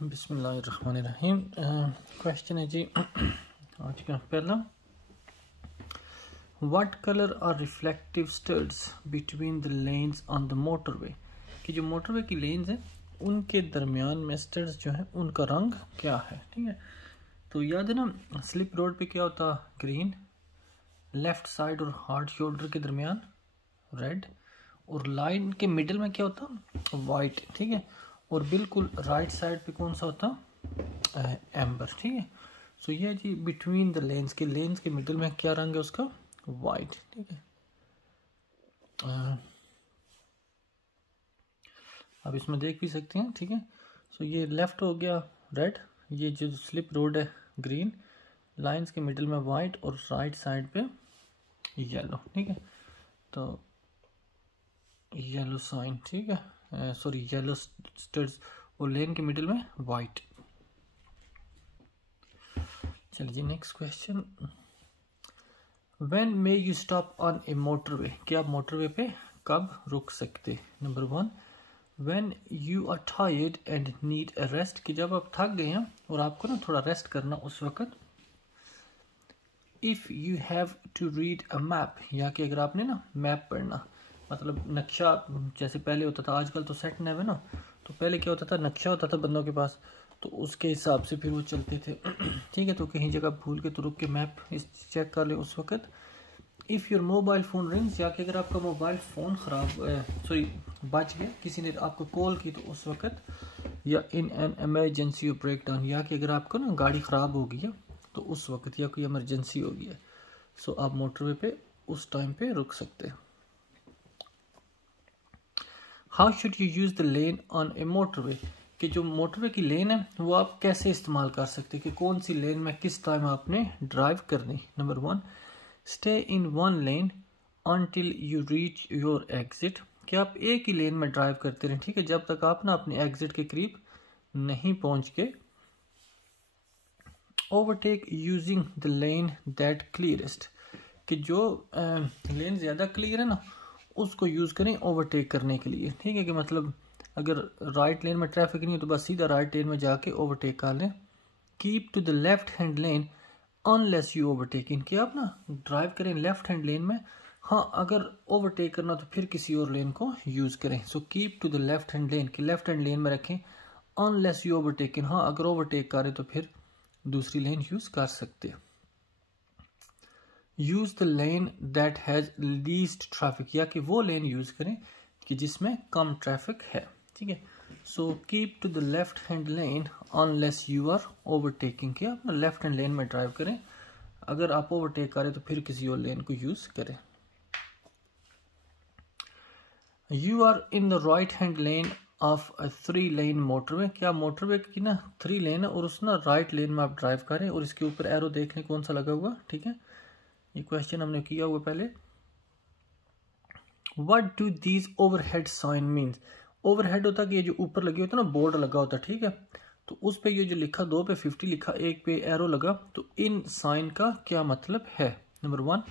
बिस्मिल्लाहिर्रहमानिर्रहीम। क्वेश्चन है जी आज का पहला, what colour are reflective studs between the lanes on the motorway. कि जो मोटरवे की लेन्स हैं उनके दरमियान में स्टड्स जो है उनका रंग क्या है। ठीक है, तो याद है ना, स्लिप रोड पे क्या होता, ग्रीन, लेफ्ट साइड और हार्ड शोल्डर के दरमियान रेड, और लाइन के मिडिल में क्या होता, वाइट। ठीक है, और बिल्कुल राइट साइड पे कौन सा होता, एम्बर। ठीक है, सो ये जी बिटवीन द लेन्स के, लेन्स के मिडिल में क्या रंग है उसका, वाइट। ठीक है, अब इसमें देख भी सकते हैं। ठीक है, सो ये लेफ्ट हो गया रेड, ये जो स्लिप रोड है ग्रीन, लाइंस के मिडिल में वाइट और राइट साइड पे येलो। ठीक है, तो येलो साइन, ठीक है, सॉरी येलो स्टड्स, और लेन के मिडिल में वाइट। चलिए जी next question, when may you stop on a motorway. कि आप मोटरवे पे कब रुक सकते। Number 1, when you are tired and need a rest. कि जब आप थक गए हैं और आपको ना थोड़ा रेस्ट करना उस वक्त। If you have to read a map, या कि अगर आपने ना मैप पढ़ना, मतलब नक्शा, जैसे पहले होता था, आजकल तो सेट नैव है ना, तो पहले क्या होता था, नक्शा होता था बंदों के पास, तो उसके हिसाब से फिर वो चलते थे। ठीक है, तो कहीं जगह भूल के तो रुक के मैप इस चेक कर ले उस वक्त। If your mobile phone rings, या कि अगर आपका मोबाइल फ़ोन ख़राब, सॉरी बच गया, किसी ने आपको कॉल की तो उस वक्त। या in an emergency breakdown, या कि अगर आपको ना गाड़ी ख़राब हो गई है तो उस वक्त, या कोई इमरजेंसी हो गई है, सो आप मोटरवे पे उस टाइम पे रुक सकते हैं। How should you use the lane on a motorway. कि जो मोटरवे की लेन है वो आप कैसे इस्तेमाल कर सकते हैं, कि कौन सी लेन में किस टाइम आपने ड्राइव करनी। Number 1, stay in one lane until you reach your exit. कि आप एक ही लेन में ड्राइव करते रहें, ठीक है, जब तक आप ना अपने एग्जिट के करीब नहीं पहुंच के। Overtake using the lane that clearest. कि जो लेन ज़्यादा क्लियर है ना उसको यूज़ करें ओवरटेक करने के लिए। ठीक है, कि मतलब अगर राइट लेन में ट्रैफिक नहीं है तो बस सीधा राइट लेन में जाके ओवरटेक कर लें। Keep to the left hand lane unless you overtake in. कि आप ना ड्राइव करें लेफ्ट हैंड लेन में, हाँ अगर ओवरटेक करना तो फिर किसी और लेन को यूज़ करें। So keep to the left hand lane, कि लेफ्ट हैंड लेन में रखें, अनलेस यू ओवरटेक इन, हाँ अगर ओवरटेक करें तो फिर दूसरी लेन यूज़ कर सकते हैं। Use the lane that has least traffic, या कि वो लेन यूज़ करें कि जिसमें कम ट्रैफिक है। ठीक है, so keep to the left hand lane unless you are overtaking. कि आप लेफ्ट हैंड लेन में ड्राइव करें, अगर आप ओवरटेक करें तो फिर किसी और लेन को यूज़ करें। You are in the right hand lane of a 3 lane motorway. क्या मोटरवे की ना 3 लेन है और उस ना राइट लेन में आप ड्राइव करें, और इसके ऊपर एरो देख लें कौन सा लगा हुआ। ठीक है, ये क्वेश्चन हमने किया हुआ पहले। What do these overhead sign means. Overhead होता है कि ये जो ऊपर लगे होता है ना, बोर्ड लगा होता है। ठीक है, तो उस पे ये जो लिखा 2 पे 50 लिखा, 1 पे एरो लगा, तो इन साइन का क्या मतलब है। Number 1,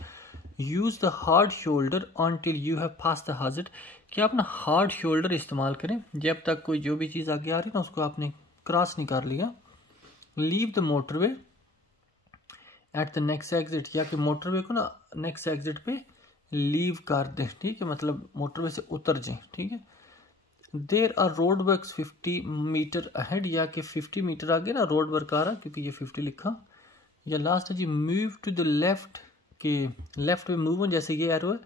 use the hard shoulder until you have pass the हाजिर। कि आप ना हार्ड शोल्डर इस्तेमाल करें जब तक कोई जो भी चीज़ आगे आ रही है ना उसको आपने क्रॉस नहीं कर लिया। Leave the motorway at the next exit, या कि मोटरवे को ना नेक्स्ट एग्जिट पे लीव कर दें। ठीक है, मतलब मोटरवे से उतर जाएं। ठीक है, there are road work 50 metre ahead, या कि 50 मीटर आगे ना रोड वर्क आ रहा क्योंकि ये 50 लिखा। या लास्ट है जी मूव टू द लेफ्ट, के लेफ्ट में मूव हो, जैसे ये एरो है,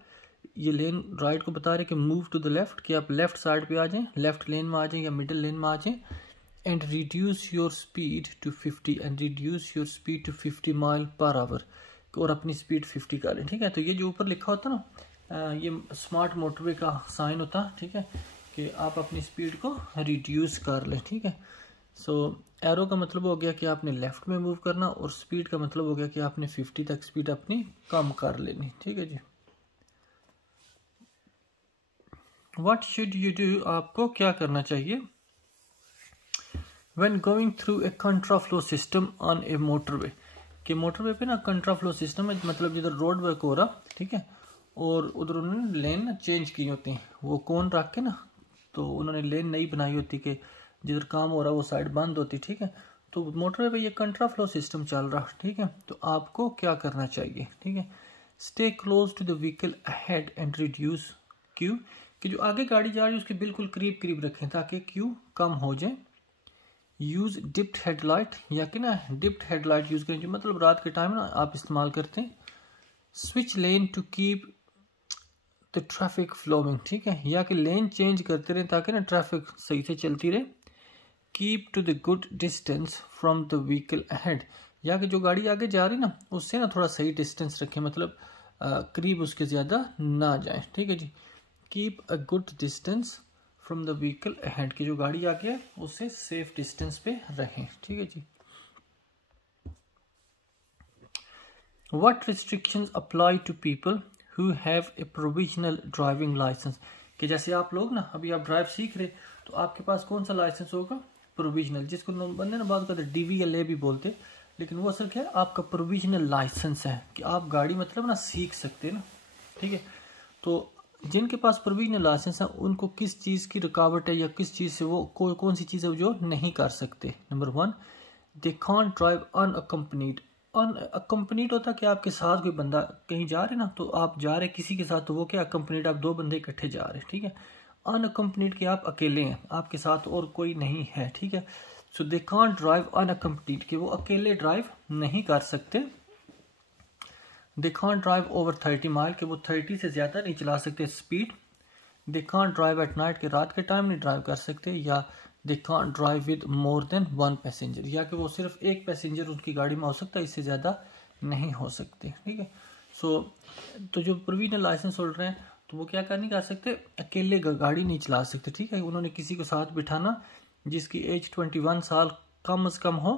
ये लेन राइट को बता रहे कि मूव टू द लेफ्ट, कि आप लेफ्ट साइड पे आ जाएं, लेफ्ट लेन में आ जाएं या मिडिल लेन में आ जाएं। And reduce your speed to 50, and reduce your speed to 50 mile per hour, और अपनी स्पीड 50 कर लें। ठीक है, तो ये जो ऊपर लिखा होता ना, ये स्मार्ट मोटरवे का साइन होता। ठीक है, कि आप अपनी स्पीड को रिड्यूस कर लें। ठीक है, सो एरो का मतलब हो गया कि आपने लेफ्ट में मूव करना, और स्पीड का मतलब हो गया कि आपने 50 तक स्पीड अपनी कम कर लेनी। ठीक है जी, व्हाट शुड यू डू, आपको क्या करना चाहिए। When going through a contraflow system on a motorway. कि मोटरवे पे ना कंट्राफ्लो सिस्टम है, मतलब जिधर रोड वर्क हो रहा, ठीक है, और उधर उन्होंने लेन चेंज की होती हैं, वो कौन रख के ना, तो उन्होंने लेन नई बनाई होती कि जिधर काम हो रहा है वो साइड बंद होती, ठीक है। तो मोटरवे पे ये कंट्रा फ्लो सिस्टम चल रहा, ठीक है। तो आपको क्या करना चाहिए, ठीक है, stay close to the vehicle ahead and reduce queue, कि जो आगे गाड़ी जा रही है उसके बिल्कुल करीब करीब रखें ताकि क्यू कम हो जाए। यूज डिप्ड हेडलाइट, या कि ना डिप्ड हेडलाइट यूज करें, जो मतलब रात के टाइम ना आप इस्तेमाल करते हैं। Switch lane to keep the traffic flowing, ठीक है, या कि लेन चेंज करते रहें ताकि ना ट्रैफिक सही से चलती रहे। Keep to the good distance from the vehicle ahead, या कि जो गाड़ी आगे जा रही ना उससे ना थोड़ा सही डिस्टेंस रखें, मतलब करीब उसके ज़्यादा ना जाए, ठीक है जी। Keep a good distance from the vehicle ahead, की जो गाड़ी आगे है उससे सेफ डिस्टेंस पे रहें, ठीक है जी। What restrictions apply to people who have a provisional driving license, कि जैसे आप लोग ना अभी आप ड्राइव सीख रहे तो आपके पास कौन सा लाइसेंस होगा, प्रोविजनल, जिसको बंदे ना बात करते DVLA भी बोलते, लेकिन वो असल क्या है, आपका प्रोविजनल लाइसेंस है कि आप गाड़ी मतलब ना सीख सकते हैं ना, ठीक है। तो जिनके पास प्रोविजनल लाइसेंस है उनको किस चीज़ की रुकावट है या किस चीज़ से वो कौन सी चीज़ है जो नहीं कर सकते। Number 1, they can't drive unaccompanied. Unaccompanied होता है कि आपके साथ कोई बंदा कहीं जा रहे ना, तो आप जा रहे किसी के साथ, तो वो क्या अकम्पनीड, आप 2 बंदे इकट्ठे जा रहे हैं, ठीक है। अनअकम्पनीड कि आप अकेले हैं, आपके साथ और कोई नहीं है, ठीक है। सो दे कांट ड्राइव अनअकम्पनीड, कि वो अकेले ड्राइव नहीं कर सकते। दे कांट ड्राइव ओवर 30 माइल, कि वो 30 से ज़्यादा नहीं चला सकते speed. They can't drive at night, कि रात के टाइम नहीं ड्राइव कर सकते। या दे can't drive with more than 1 passenger, या कि वो सिर्फ 1 पैसेंजर उनकी गाड़ी में हो सकता है, इससे ज़्यादा नहीं हो सकते, ठीक है। सो तो जो प्रोविजनल लाइसेंस होल्डर हैं तो वो क्या नहीं कर सकते, अकेले गाड़ी नहीं चला सकते, ठीक है। उन्होंने किसी को साथ बिठाना जिसकी एज 21 साल कम से कम हो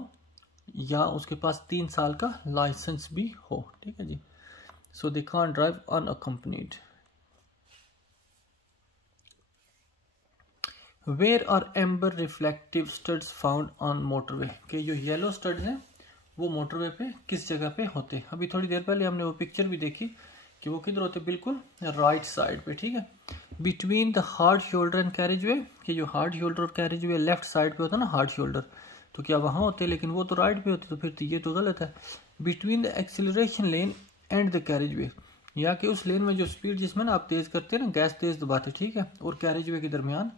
या उसके पास 3 साल का लाइसेंस भी हो, ठीक है जी। So they can't drive unaccompanied. Where are amber reflective studs found on motorway, के जो येलो स्टड्स हैं वो मोटरवे पे किस जगह पे होते हैं। अभी थोड़ी देर पहले हमने वो पिक्चर भी देखी कि वो किधर होते, बिल्कुल राइट साइड पे, ठीक है, between the hard shoulder and carriage way, कि जो हार्ड शोल्डर और कैरेज वे लेफ्ट साइड पे होता है ना हार्ड शोल्डर, तो क्या वहाँ होते हैं, लेकिन वो तो राइट पे होते, तो फिर ये तो गलत है। Between the acceleration lane and the carriage way, या कि उस लेन में जो स्पीड जिसमें ना आप तेज करते हैं ना, गैस तेज दबाते, ठीक है, और कैरेज वे के दरमियान।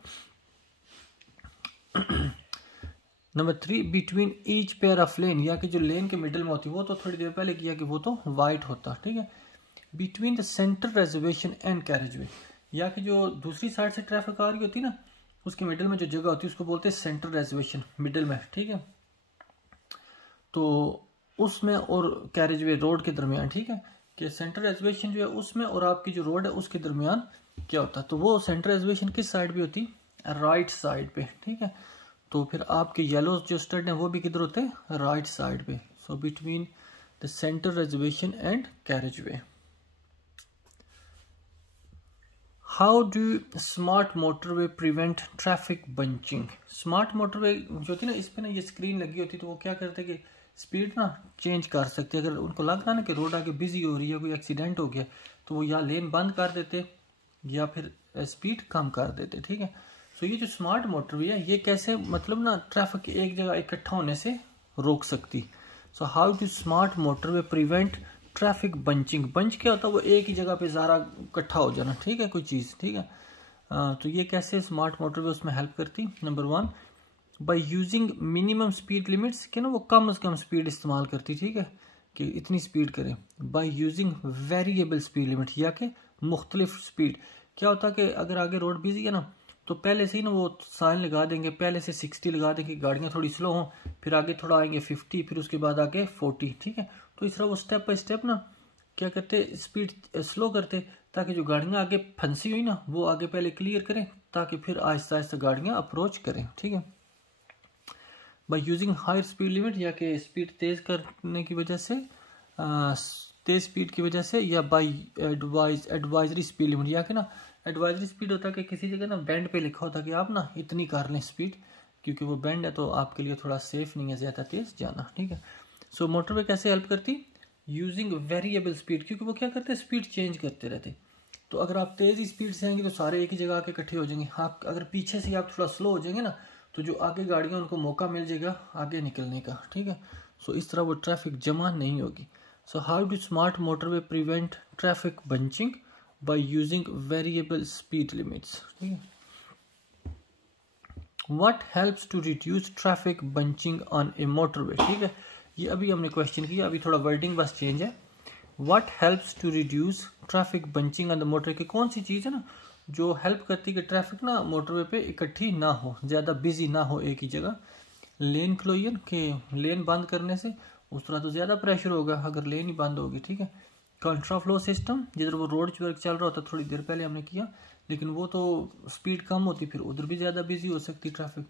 Number 3, between each pair of lane, या कि जो लेन के मिडिल में होती है, वो तो थोड़ी देर पहले किया कि वो तो वाइट होता, ठीक है। Between the centre reservation and carriage way, या कि जो दूसरी साइड से ट्रैफिक आ रही होती है ना उसके मिडिल में जो जगह होती है उसको बोलते हैं सेंटर रिजर्वेशन, मिडिल में, ठीक है। तो उसमें और कैरेज वे रोड के दरमियान, ठीक है, कि सेंटर रिजर्वेशन जो है उसमें और आपकी जो रोड है उसके दरमियान क्या होता है, तो वो सेंटर रिजर्वेशन किस साइड पे होती है, राइट साइड पे, ठीक है। तो फिर आपके येलो जो स्टड है वो भी किधर होते हैं, राइट साइड पे। So between the centre reservation and carriageway. How do smart motorway prevent traffic bunching. Smart motorway जो होती है ना, इस पे ना ये स्क्रीन लगी होती है, तो वो क्या करते हैं कि स्पीड ना चेंज कर सकते हैं। अगर उनको लगता ना कि रोड आगे बिजी हो रही है, कोई एक्सीडेंट हो गया, तो वो या लेन बंद कर देते या फिर स्पीड कम कर देते, ठीक है। सो ये जो स्मार्ट मोटरवे है ये कैसे मतलब ना ट्रैफिक एक जगह इकट्ठा होने से रोक सकती। So how do smart motorway prevent traffic bunching. Bunch क्या होता है, वो एक ही जगह पे ज़्यादा इकट्ठा हो जाना, ठीक है, कोई चीज़, ठीक है। तो ये कैसे स्मार्ट मोटरवे उसमें हेल्प करती। Number 1, by using minimum speed limits, कि ना वो कम से कम स्पीड इस्तेमाल करती, ठीक है, कि इतनी स्पीड करें। Bye using variable speed limit, या कि मुख्तलिफ स्पीड। क्या होता है कि अगर आगे रोड बिजी है ना तो पहले से ही ना वो साइन लगा देंगे, पहले से 60 लगा देंगे, गाड़ियाँ थोड़ी स्लो हों, फिर आगे थोड़ा आएंगे 50, फिर उसके बाद आगे 40, ठीक है। तो इस तरह वो स्टेप बाय स्टेप ना क्या करते, स्पीड स्लो करते, ताकि जो गाड़ियाँ आगे फंसी हुई ना वो आगे पहले क्लियर करें, ताकि फिर आहिस्ता आहिस्ता गाड़ियाँ अप्रोच करें, ठीक है। By using higher speed limit, या कि स्पीड तेज करने की वजह से, तेज स्पीड की वजह से, या बाय एडवाइजरी स्पीड लिमिट, या कि ना एडवाइजरी स्पीड होता है कि किसी जगह ना बैंड पे लिखा होता है कि आप ना इतनी कर लें स्पीड, क्योंकि वो बैंड है तो आपके लिए थोड़ा सेफ नहीं है ज़्यादा तेज जाना, ठीक है। सो मोटरवे कैसे हेल्प करती, यूजिंग वेरिएबल स्पीड, क्योंकि वो क्या करते हैं स्पीड चेंज करते रहते। तो अगर आप तेज़ स्पीड से आएंगे तो सारे एक ही जगह आके इकट्ठे हो जाएंगे। आप अगर पीछे से आप थोड़ा स्लो हो जाएंगे ना तो जो आगे गाड़ियाँ उनको मौका मिल जाएगा आगे निकलने का, ठीक है। सो इस तरह वो ट्रैफिक जमा नहीं होगी। So how do smart motorway prevent traffic bunching? By using variable speed limits, ठीक है। What helps to reduce traffic bunching on a motorway, ठीक है। ये अभी हमने क्वेश्चन किया, अभी थोड़ा वर्डिंग बस चेंज है। What helps to reduce traffic bunching on the motorway, की कौन सी चीज़ है ना जो हेल्प करती है कि ट्रैफिक ना मोटरवे पे इकट्ठी ना हो, ज़्यादा बिजी ना हो एक ही जगह। लेन क्लोजर के लेन बंद करने से उस तरह तो ज़्यादा प्रेशर होगा अगर लेन ही बंद होगी, ठीक है। कंट्रा फ्लो सिस्टम, जिधर वो रोड वर्क चल रहा होता थोड़ी देर पहले हमने किया, लेकिन वो तो स्पीड कम होती फिर उधर भी ज़्यादा बिजी हो सकती ट्रैफिक।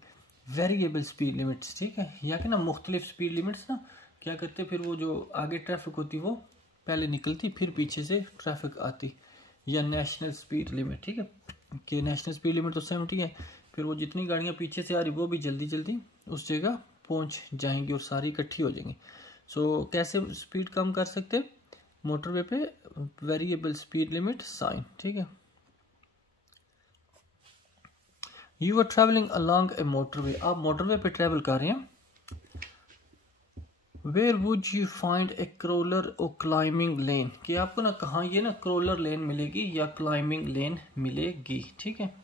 वेरिएबल स्पीड लिमिट्स, ठीक है, या कि ना मुख्तलिफ स्पीड लिमिट्स ना क्या करते फिर वो जो आगे ट्रैफिक होती वो पहले निकलती फिर पीछे से ट्रैफिक आती। या नेशनल स्पीड लिमिट, ठीक है, कि नेशनल स्पीड लिमिट तो 70 है, फिर वो जितनी गाड़ियाँ पीछे से आ रही वो भी जल्दी जल्दी उस जगह पहुँच जाएंगी और सारी इकट्ठी हो जाएंगी। सो कैसे स्पीड कम कर सकते मोटरवे पे? वेरिएबल स्पीड लिमिट साइन, ठीक है। You are travelling along a motorway, आप मोटरवे पे ट्रेवल कर रहे हैं। Where would you find a crawler और क्लाइंबिंग लेन, कि आपको ना कहाँ ये ना क्रॉलर लेन मिलेगी या क्लाइंबिंग लेन मिलेगी, ठीक है।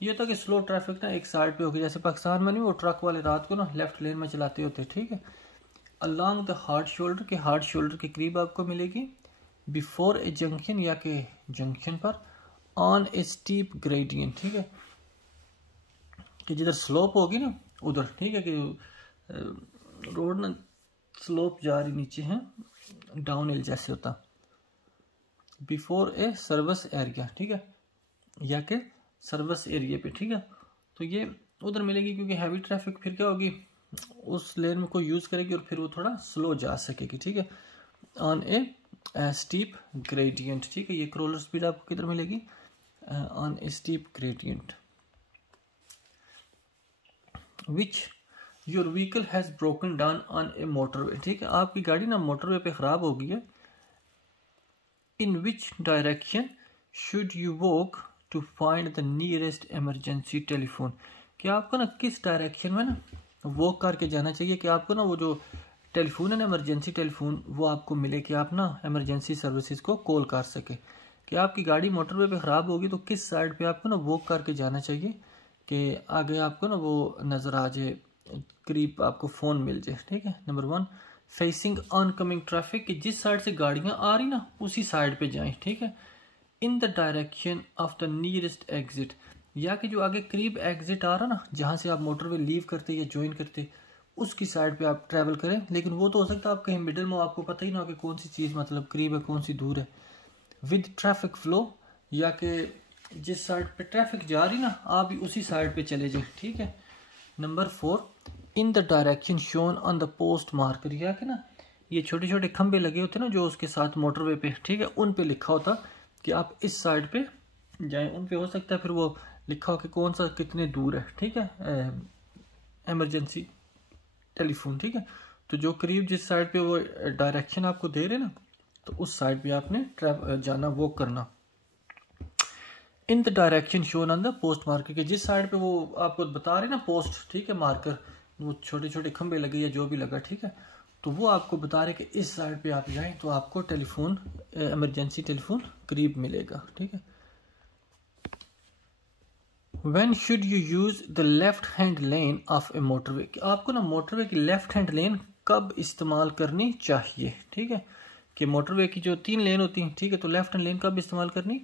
ये होता है कि स्लो ट्रैफिक ना एक साइड पे होगी, जैसे पाकिस्तान में नहीं वो ट्रक वाले रात को ना लेफ्ट लेन में चलाते होते, ठीक है। अलॉन्ग द हार्ड शोल्डर, के हार्ड शोल्डर के करीब आपको मिलेगी। बिफोर ए जंक्शन, या के जंक्शन पर। ऑन ए स्टीप ग्रेडियंट, ठीक है, कि जिधर स्लोप होगी ना उधर, ठीक है, कि रोड ना स्लोप जा रही नीचे है डाउन हिल जैसे होता। बिफोर ए सर्विस एरिया, ठीक है, या के सर्विस एरिया पे, ठीक है। तो ये उधर मिलेगी क्योंकि हैवी ट्रैफिक फिर क्या होगी उस लेन में को यूज करेगी और फिर वो थोड़ा स्लो जा सकेगी, ठीक है। ऑन ए स्टीप ग्रेडियंट, ठीक है, ये क्रॉलर स्पीड आपको किधर मिलेगी? On A steep gradient. Which your vehicle has broken down on a motorway, ठीक है, आपकी गाड़ी ना मोटरवे पे खराब हो गई है। In which direction should you walk to find the nearest emergency telephone, कि आपको ना किस डायरेक्शन में ना वॉक करके जाना चाहिए कि आपको ना वो जो टेलीफोन है ना इमरजेंसी टेलीफोन वो आपको मिले कि आप ना इमरजेंसी सर्विसेज को कॉल कर सके। कि आपकी गाड़ी मोटरवे पे ख़राब होगी तो किस साइड पे आपको ना वॉक करके जाना चाहिए कि आगे आपको ना वो नज़र आ जाए, करीब आपको फ़ोन मिल जाए, ठीक है। नंबर 1 फेसिंग ऑनकमिंग ट्रैफिक, कि जिस साइड से गाड़ियाँ आ रही ना उसी साइड पे जाएं, ठीक है। In the direction of the nearest exit, या कि जो आगे करीब एग्जिट आ रहा ना जहाँ से आप मोटरवे लीव करते या ज्वाइन करते उसकी साइड पे आप ट्रैवल करें। लेकिन वो तो हो सकता है आप कहीं मिडिल में आपको पता ही ना हो कि कौन सी चीज़ मतलब करीब है कौन सी दूर है। विद ट्रैफिक फ्लो, या कि जिस साइड पे ट्रैफिक जा रही ना आप भी उसी साइड पे चले जाए, ठीक है। Number 4 in the direction shown on the post marker, या कि ना ये छोटे छोटे खंबे लगे होते ना जो उसके साथ मोटरवे पे, ठीक है, उन पे लिखा होता कि आप इस साइड पे जाएं। उन पे हो सकता है फिर वो लिखा हो कि कौन सा कितने दूर है, ठीक है, इमरजेंसी टेलीफोन, ठीक है। तो जो करीब जिस साइड पे वो डायरेक्शन आपको दे रहे ना तो उस साइड पे आपने जाना, वॉक करना। In the direction shown on the post marker, के जिस साइड पे वो आपको बता रहे ना पोस्ट, ठीक है, मार्कर वो छोटे छोटे खंबे लगे या जो भी लगा, ठीक है, तो वो आपको बता रहे कि इस साइड पे आप जाएं तो आपको टेलीफोन इमरजेंसी टेलीफोन करीब मिलेगा, ठीक है। When should you use the left hand lane of a motorway, कि आपको ना मोटरवे की लेफ्ट हैंड लेन कब इस्तेमाल करनी चाहिए, ठीक है, कि मोटरवे की जो 3 लेन होती हैं, ठीक है, तो लेफ्ट हैंड लेन कब इस्तेमाल करनी?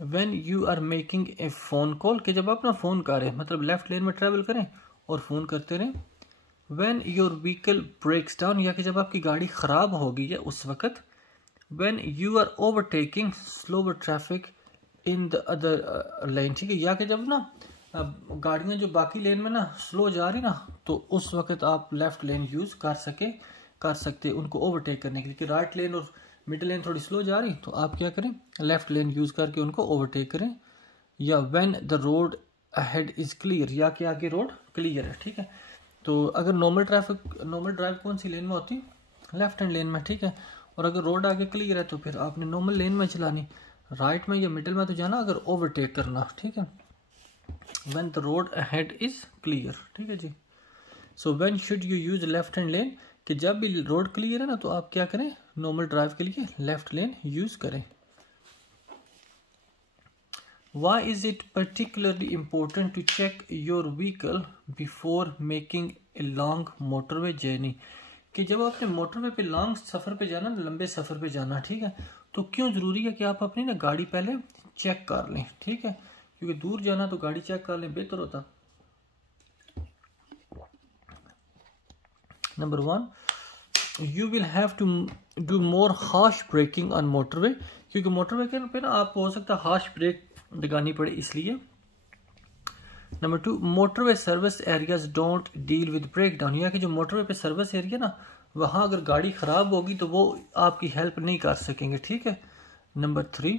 When you are making a phone call, कि जब आप ना फ़ोन करें मतलब लेफ्ट लेन में ट्रेवल करें और फ़ोन करते रहें। When your vehicle breaks down, या कि जब आपकी गाड़ी ख़राब हो गई है उस वक़्त। When you are overtaking slower traffic in the other lane, ठीक है, या कि जब ना गाड़ियाँ जो बाकी लेन में ना स्लो जा रही ना तो उस वक्त आप लेफ्ट लेन यूज़ कर सकते उनको ओवरटेक करने के लिए। कि राइट लेन और मिडिल लेन थोड़ी स्लो जा रही तो आप क्या करें लेफ्ट लेन यूज़ करके उनको ओवरटेक करें। या when the road ahead is clear, या कि आगे रोड क्लियर है, ठीक है। तो अगर नॉर्मल ड्राइव कौन सी लेन में होती है? लेफ्ट हैंड लेन में, ठीक है। और अगर रोड आगे क्लियर है तो फिर आपने नॉर्मल लेन में चलानी, राइट में या मिडिल में तो जाना अगर ओवरटेक करना, ठीक है। When the road ahead is clear, ठीक है जी। So when should you use left hand lane, कि जब भी रोड क्लियर है ना तो आप क्या करें, नॉर्मल ड्राइव के लिए लेफ्ट लेन यूज करें। Why is it particularly important to check your vehicle before making a long motorway journey? कि जब आपने मोटरवे पे लॉन्ग सफ़र पे जाना, लंबे सफ़र पे जाना, ठीक है, तो क्यों ज़रूरी है कि आप अपनी ना गाड़ी पहले चेक कर लें, ठीक है, क्योंकि दूर जाना तो गाड़ी चेक कर लें बेहतर होता। Number 1, you will have to do more harsh braking on motorway, क्योंकि मोटरवे के पे ना आपको हो सकता है हार्श ब्रेक लगानी पड़े इसलिए। Number 2, motorway service areas don't deal with breakdown, या कि जो मोटरवे पे सर्विस एरिया ना, वहाँ अगर गाड़ी ख़राब होगी तो वो आपकी हेल्प नहीं कर सकेंगे, ठीक है। Number 3,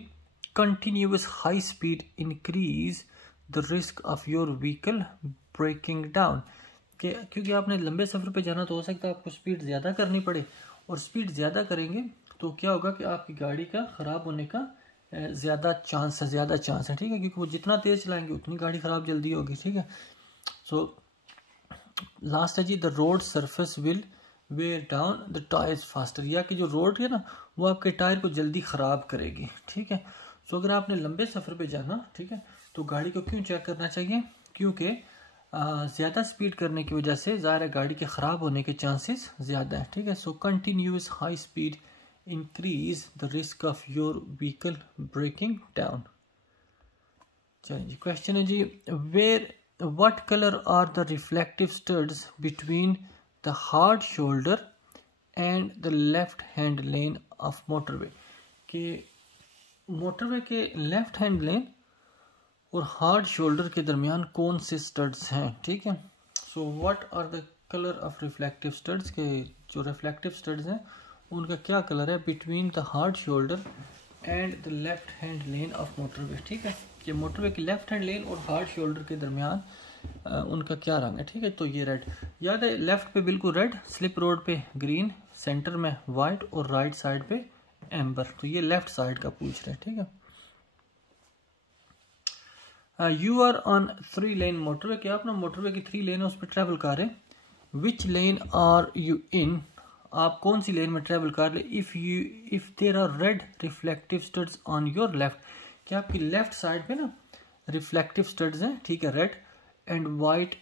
continuous high speed increase the risk of your vehicle breaking down, कि क्योंकि आपने लंबे सफ़र पे जाना तो हो सकता है आपको स्पीड ज़्यादा करनी पड़े, और स्पीड ज़्यादा करेंगे तो क्या होगा कि आपकी गाड़ी का ख़राब होने का ज़्यादा चांस है, ठीक है, क्योंकि वो जितना तेज़ चलाएंगे उतनी गाड़ी ख़राब जल्दी होगी, ठीक है। सो लास्ट है जी, the road surface will wear down the tyres faster, या कि जो रोड है ना वो आपके टायर को जल्दी ख़राब करेगी, ठीक है। सो अगर आपने लंबे सफ़र पे जाना, ठीक है, तो गाड़ी को क्यों चेक करना चाहिए, क्योंकि ज़्यादा स्पीड करने की वजह से ज़ाहिर है गाड़ी के ख़राब होने के चांसेस ज़्यादा है, ठीक है। So continuous high speed increase the risk of your vehicle breaking down। चलिए जी, क्वेश्चन है जी, what color are the reflective studs between the hard shoulder and the left hand lane of motorway, कि motorway के left hand लेन और hard shoulder के दरमियान कौन से studs हैं, ठीक है। So what are the colour of reflective studs, के जो रिफ्लेक्टिव स्टड्स हैं उनका क्या कलर है between the hard shoulder and the left hand lane of motorway, ठीक है, कि मोटरवे की लेफ्ट हैंड लेन और हार्ड शोल्डर के दरमियान उनका क्या रंग है, ठीक है। तो ये रेड, याद है लेफ्ट पे बिल्कुल रेड, स्लिप रोड पे ग्रीन, सेंटर में वाइट और राइट साइड पे एम्बर, तो ये लेफ्ट साइड का पूछ रहे हैं, ठीक है। You are on 3 lane motorway, कि आप ना मोटरवे की 3 लेन है उस पर ट्रेवल कर रहे हैं। विच लेन आर यू इन, आप कौन सी लेन में ट्रेवल कर ले। If there are red reflective studs on your left, क्या आपकी लेफ्ट साइड पे ना रिफ्लेक्टिव स्टड्स हैं, ठीक है, red, and white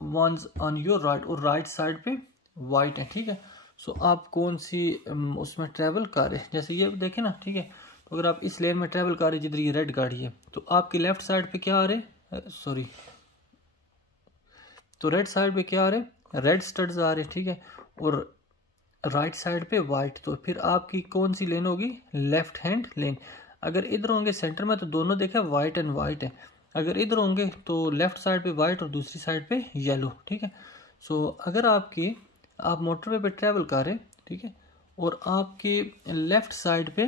ones on your right, और राइट साइड पे वाइट है, ठीक है। सो आप कौन सी उसमें ट्रेवल कर रहे हैं, जैसे ये देखें ना, ठीक है, तो अगर आप इस लेन में ट्रेवल कर रहे हैं जिधर ये रेड गाड़ी है, तो आपकी लेफ्ट साइड पे क्या आ रहे, सॉरी, तो रेड साइड पे क्या आ रहे, रेड स्टड्स आ रहे, ठीक है, और राइट साइड पे वाइट, तो फिर आपकी कौन सी लेन होगी, लेफ्ट हैंड लेन। अगर इधर होंगे सेंटर में तो दोनों देखें वाइट एंड वाइट है, अगर इधर होंगे तो लेफ्ट साइड पे वाइट और दूसरी साइड पे येलो, ठीक है। सो अगर आप मोटरवे पे ट्रेवल कर रहे हैं, ठीक है, और आपके लेफ्ट साइड पे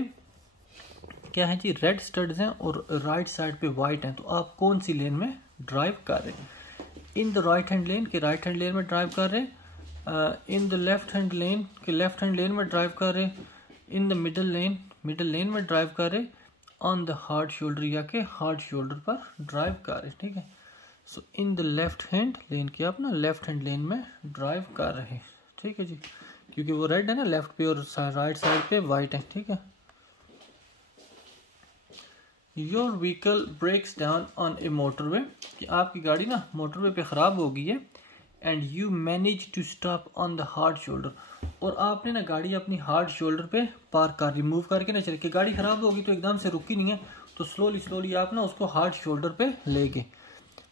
क्या है जी, रेड स्टड्स हैं और राइट साइड पे वाइट हैं, तो आप कौन सी लेन में ड्राइव कर रहे हैं। इन द राइट हैंड लेन, के राइट हैंड लेन में ड्राइव कर रहे हैं, इन द लेफ्ट हैंड लेन, के लेफ्ट हैंड लेन में ड्राइव कर रहे, इन द मिडल लेन में ड्राइव कर रहे, ऑन द हार्ड शोल्डर, या के हार्ड शोल्डर पर ड्राइव कर रहे, ठीक है। सो इन द लेफ्ट हैंड लेन, के आप ना लेफ्ट हैंड लेन में ड्राइव कर रहे, ठीक है जी, क्योंकि वो रेड है ना लेफ्ट पे और राइट साइड पे वाइट है, ठीक है। Your vehicle breaks down on a motorway, कि आपकी गाड़ी ना मोटरवे पे ख़राब हो गई है, and you manage to stop on the hard shoulder, और आपने ना गाड़ी अपनी हार्ड शोल्डर पे पार्क कर रिमूव करके ना चले, कि गाड़ी ख़राब होगी तो एकदम से रुकी नहीं है, तो स्लोली आप ना उसको हार्ड शोल्डर पे ले गए।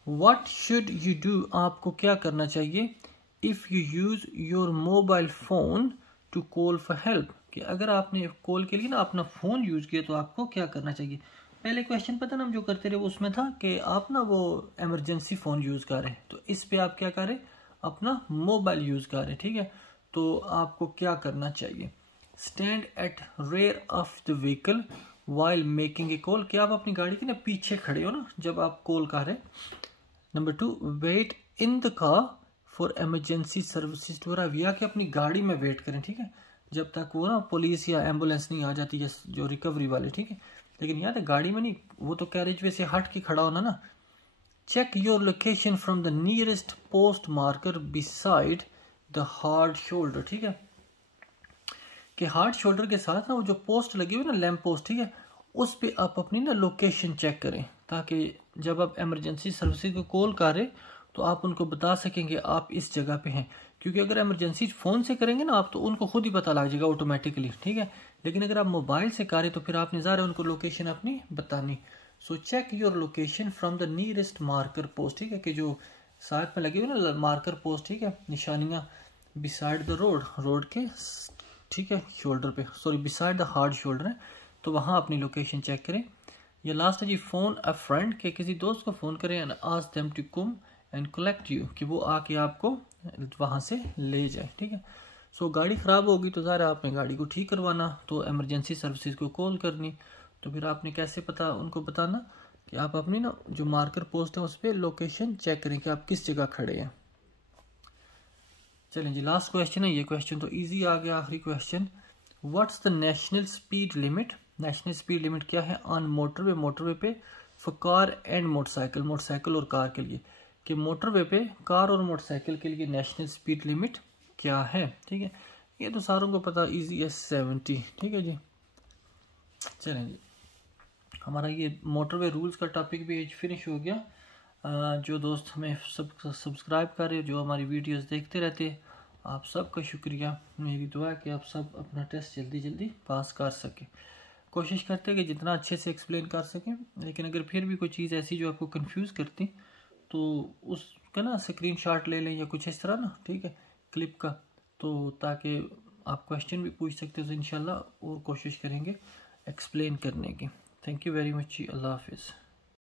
व्हाट शुड यू डू, आपको क्या करना चाहिए, if you use your mobile phone to call for help, कि अगर आपने कॉल के लिए ना अपना फ़ोन यूज़ किया तो आपको क्या करना चाहिए। पहले क्वेश्चन पता ना हम जो करते रहे वो उसमें था कि आप ना वो इमरजेंसी फ़ोन यूज़ कर रहे हैं, तो इस पे आप क्या करें, अपना मोबाइल यूज़ कर रहे हैं, ठीक है। तो आपको क्या करना चाहिए, stand at rear of the vehicle while making a call, कि आप अपनी गाड़ी के ना पीछे खड़े हो ना जब आप कॉल कर रहे हैं। Number 2, wait in the car for emergency services to arrive, या कि अपनी गाड़ी में वेट करें, ठीक है, जब तक वो ना पुलिस या एम्बुलेंस नहीं आ जाती है जो रिकवरी वाले, ठीक है। लेकिन याद है गाड़ी में नहीं, वो तो कैरेज वे से हट के खड़ा होना ना, check your location from the nearest post marker beside the hard shoulder. ठीक है, कि हार्ड शोल्डर के साथ ना वो जो पोस्ट लगी हुई ना, लैंप पोस्ट, ठीक है, उस पे आप अपनी ना लोकेशन चेक करें, ताकि जब आप इमरजेंसी सर्विसेज को कॉल करें तो आप उनको बता सकेंगे आप इस जगह पे हैं। क्योंकि अगर इमरजेंसी फ़ोन से करेंगे ना आप, तो उनको खुद ही पता लग जाएगा ऑटोमेटिकली, ठीक है। लेकिन अगर आप मोबाइल से करें तो फिर आपने ज़रा उनको लोकेशन अपनी बतानी। So check your location from the nearest marker post, ठीक है, कि जो साथ में लगी हुई ना मार्कर पोस्ट, ठीक है, निशानियाँ, बिसाइड द रोड, रोड के, ठीक है, शोल्डर पे, sorry beside the hard shoulder है, तो वहाँ अपनी लोकेशन चेक करें। ये लास्ट है जी, फ़ोन अ फ्रेंड, के किसी दोस्त को फ़ोन करें and ask them to come and collect you, कि वो आके आपको वहाँ से ले जाए। ठीक है, सो गाड़ी ख़राब होगी तो ज़रा आपने गाड़ी को ठीक करवाना, तो इमरजेंसी सर्विसेज को कॉल करनी, तो फिर आपने कैसे पता उनको बताना कि आप अपनी ना जो मार्कर पोस्ट है उस पर लोकेशन चेक करें कि आप किस जगह खड़े हैं। चलें जी, लास्ट क्वेश्चन है, ये क्वेश्चन तो इजी आ गया, आखिरी question. What's the national speed limit, national speed limit क्या है ऑन मोटरवे, मोटरवे पे for car and motorcycle, motorcycle और कार के लिए, कि मोटरवे पे कार और मोटरसाइकिल के लिए नेशनल स्पीड लिमिट क्या है। ठीक है, ये तो सारों को पता, इजी है, 70। ठीक है जी, चलें जी, हमारा ये मोटरवे रूल्स का टॉपिक भी फिनिश हो गया। जो दोस्त हमें सब्सक्राइब कर रहे, जो हमारी वीडियोस देखते रहते, आप सबका शुक्रिया। मेरी दुआ है कि आप सब अपना टेस्ट जल्दी जल्दी पास कर सकें। कोशिश करते हैं कि जितना अच्छे से एक्सप्लेन कर सकें, लेकिन अगर फिर भी कोई चीज़ ऐसी जो आपको कंफ्यूज करती, तो उसका ना स्क्रीनशॉट ले लें या कुछ इस तरह ना, ठीक है, क्लिप का, तो ताकि आप क्वेश्चन भी पूछ सकते हो, तो इंशाल्लाह और कोशिश करेंगे एक्सप्लेन करने की। थैंक यू वेरी मच जी, अल्लाह हाफिज़।